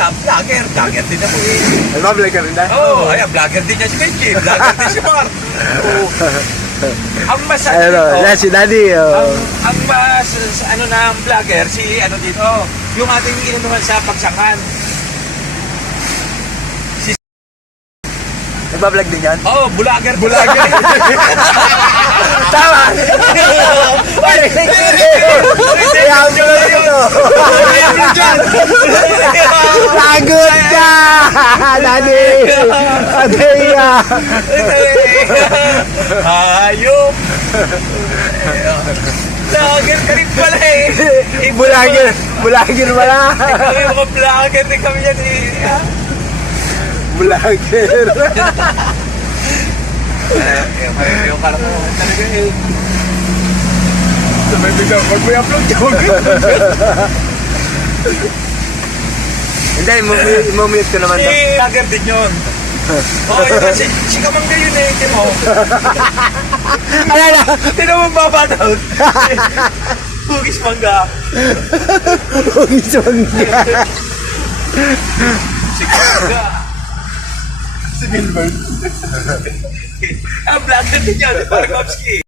alam, vlogger. Vlogger din ako eh. Ano ba, vlog ka rin na? Oo, oh, ayan, vlogger din niya si Benji. Vlogger din si Mark. Oo. Ang mas ano dito, si Daddy. ang, Oh. ang mas, ano na, ang vlogger, si ano dito, yung ating inunuhan sa pagsangan. Nagbablog din yan? Oo, oh, vlogger. Vlogger. Tama! Kaya ako sila dito. Lagot ka! Daddy! Adeya! Hayop! Vlogger ka rin pala eh. Bulagin! Bulagin wala! Kami mga vlogger din kami yan eh. Bulagin! Eh, yung karang talaga eh. Sabay biglang, huwag mo i-upload yun. Hindi, imumute ko naman to. Eh, vlogger din yun. Oo, yun kasi, si Kamangga yun eh, di mo. Ala na! Tinan mo baba down. Hugis mangga. Huwag isang Si Kamangga. Si Gilbert. Ah, vlogger din yun. Parang Kopski.